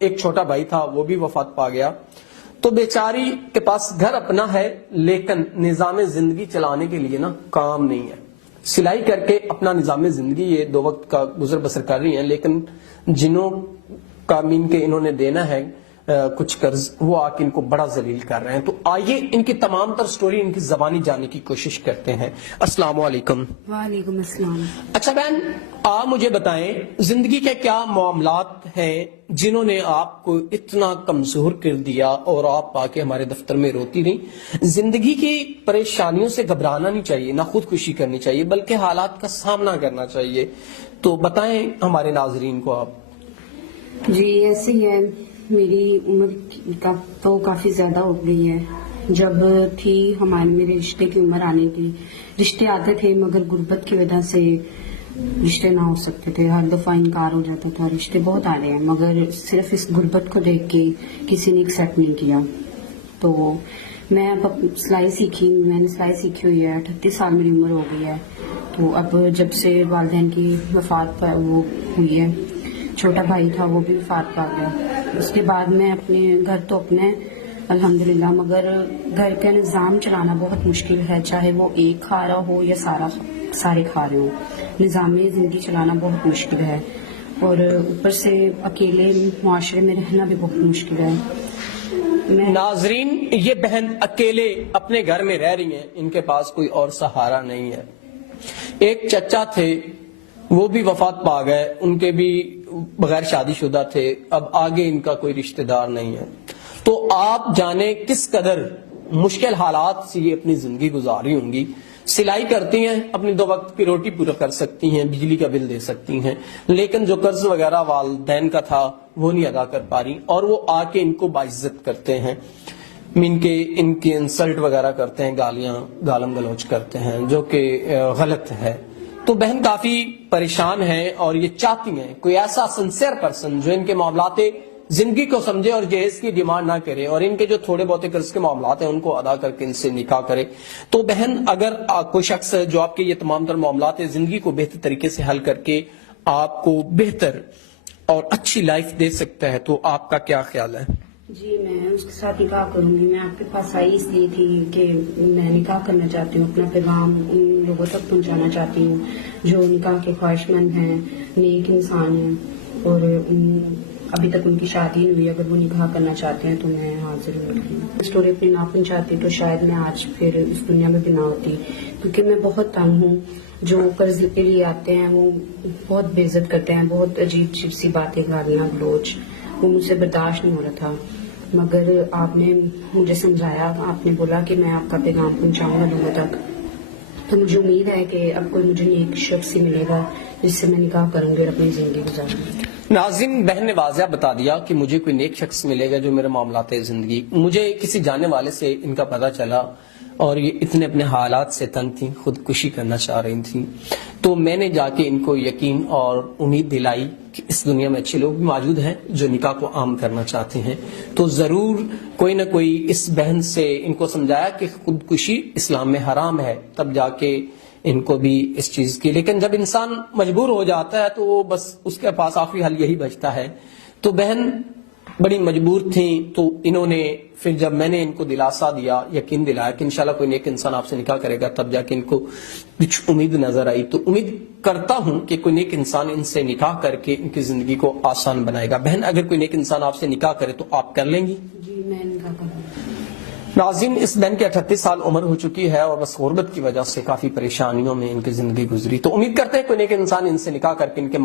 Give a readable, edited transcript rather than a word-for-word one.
ایک چھوٹا بھائی تھا وہ بھی وفات پا گیا. تو بیچاری کے پاس گھر اپنا ہے لیکن نظام زندگی چلانے کے لیے نا کام نہیں ہے. سلائی کر کے اپنا نظام زندگی یہ 2 وقت کا گزر بسر کر رہی ہیں، لیکن جنوں کا مین کے انہوں نے دینا ہے کچھ قرض، وہ آ کے ان کو بڑا ذلیل کر رہے ہیں. تو آئیے ان کی تمام تر سٹوری ان کی زبانی جاننے کی کوشش کرتے ہیں. السلام علیکم. وعلیکم السلام. اچھا بہن، آپ مجھے بتائیں زندگی کے کیا معاملات ہیں جنہوں نے آپ کو اتنا کمزور کر دیا اور آپ آ کے ہمارے دفتر میں روتی رہیں؟ زندگی کی پریشانیوں سے گھبرانا نہیں چاہیے، نہ خودکشی کرنی چاہیے، بلکہ حالات کا سامنا کرنا چاہیے. تو بتائیں ہمارے ناظرین کو آپ. جی ایسے ہی ہے، میری عمر تو کافی زیادہ ہو گئی ہے. جب تھی ہمارے میرے رشتے کی عمر آنے کی، رشتے آتے تھے مگر غربت کی وجہ سے رشتے نہ ہو سکتے تھے. ہر دفعہ انکار ہو جاتا تھا. رشتے بہت آ رہے ہیں مگر صرف اس غربت کو دیکھ کے کسی نے ایکسیپٹ نہیں کیا. تو میں اب سلائی سیکھی، میں نے سلائی سیکھی ہوئی ہے. 38 سال میری عمر ہو گئی ہے. تو اب جب سے والدین کی وفات وہ ہوئی ہے، چھوٹا بھائی تھا وہ بھی وفات پا گیا. اس کے بعد میں اپنے گھر تو اپنے الحمدللہ، مگر گھر کا نظام چلانا بہت مشکل ہے، چاہے وہ ایک کھا رہا ہو یا سارے کھا رہے ہوں. نظامی زندگی چلانا بہت مشکل ہے اور اوپر سے اکیلے معاشرے میں رہنا بھی بہت مشکل ہے. ناظرین، یہ بہن اکیلے اپنے گھر میں رہ رہی ہیں، ان کے پاس کوئی اور سہارا نہیں ہے. ایک چچا تھے وہ بھی وفات پا گئے، ان کے بھی بغیر شادی شدہ تھے. اب آگے ان کا کوئی رشتہ دار نہیں ہے. تو آپ جانے کس قدر مشکل حالات سے یہ اپنی زندگی گزاری ہوں گی. سلائی کرتی ہیں، اپنی 2 وقت کی روٹی پورا کر سکتی ہیں، بجلی کا بل دے سکتی ہیں، لیکن جو قرض وغیرہ والدین کا تھا وہ نہیں ادا کر پا رہی، اور وہ آ کے ان کو باعزت کرتے ہیں، ان کی انسلٹ وغیرہ کرتے ہیں، گالم گلوچ کرتے ہیں، جو کہ غلط ہے. تو بہن کافی پریشان ہیں اور یہ چاہتی ہیں کوئی ایسا سنسیئر پرسن جو ان کے معاملات زندگی کو سمجھے اور جہیز کی ڈیمانڈ نہ کرے، اور ان کے جو تھوڑے بہت قرض کے معاملات ہیں ان کو ادا کر کے ان سے نکاح کرے. تو بہن اگر کوئی شخص جو آپ کے یہ تمام تر معاملات زندگی کو بہتر طریقے سے حل کر کے آپ کو بہتر اور اچھی لائف دے سکتا ہے، تو آپ کا کیا خیال ہے؟ جی میں اس کے ساتھ نکاح کروں گی. میں آپ کے پاس آئی اس لیے تھی کہ میں نکاح کرنا چاہتی ہوں، اپنا پیغام ان لوگوں تک پہنچانا چاہتی ہوں جو نکاح کے خواہش مند ہیں، نیک انسان ہیں اور ابھی تک ان کی شادی نہیں ہوئی. اگر وہ نکاح کرنا چاہتے ہیں تو میں حاضر ہوں. اسٹوری اپنی نہ پہنچاتی تو شاید میں آج پھر اس دنیا میں بھی نہ ہوتی، کیونکہ میں بہت تنگ ہوں. جو قرض کے لیے آتے ہیں وہ بہت بے عزت کرتے ہیں، بہت عجیب عجیب سی باتیں، گالیاں گلوچ، وہ مجھ سے برداشت نہیں ہو رہا تھا. مگر آپ نے مجھے سمجھایا، آپ نے بولا کہ میں آپ کا پیغام پہنچاؤں گا لوگوں تک. تو مجھے امید ہے کہ اب کوئی مجھے ایک شخص ہی ملے گا جس سے میں نکاح کروں گی اور اپنی زندگی گزاروں گی. ناظرین، بہن نے واضح بتا دیا کہ مجھے کوئی نیک شخص ملے گا جو میرے معاملات زندگی. مجھے کسی جاننے والے سے ان کا پتہ چلا اور یہ اتنے اپنے حالات سے تنگ تھیں، خودکشی کرنا چاہ رہی تھیں. تو میں نے جا کے ان کو یقین اور امید دلائی کہ اس دنیا میں اچھے لوگ بھی موجود ہیں جو نکاح کو عام کرنا چاہتے ہیں. تو ضرور کوئی نہ کوئی اس بہن سے ان کو سمجھایا کہ خودکشی اسلام میں حرام ہے، تب جا کے ان کو بھی اس چیز کی. لیکن جب انسان مجبور ہو جاتا ہے تو وہ بس اس کے پاس آخری حل یہی بچتا ہے. تو بہن بڑی مجبور تھیں، تو انہوں نے پھر جب میں نے ان کو دلاسا دیا، یقین دلایا کہ انشاءاللہ کوئی نیک انسان آپ سے نکاح کرے گا، تب جا کے ان کو کچھ امید نظر آئی. تو امید کرتا ہوں کہ کوئی نیک انسان ان سے نکاح کر کے ان کی زندگی کو آسان بنائے گا. بہن اگر کوئی نیک انسان آپ سے نکاح کرے تو آپ کر لیں گی؟ جی میں نکاح کروں گی. ناظرین، اس بہن کی 38 سال عمر ہو چکی ہے اور بس غربت کی وجہ سے کافی پریشانیوں میں ان کی زندگی گزری. تو امید کرتے ہیں کوئی نیک انسان ان سے نکاح کر کے ان کے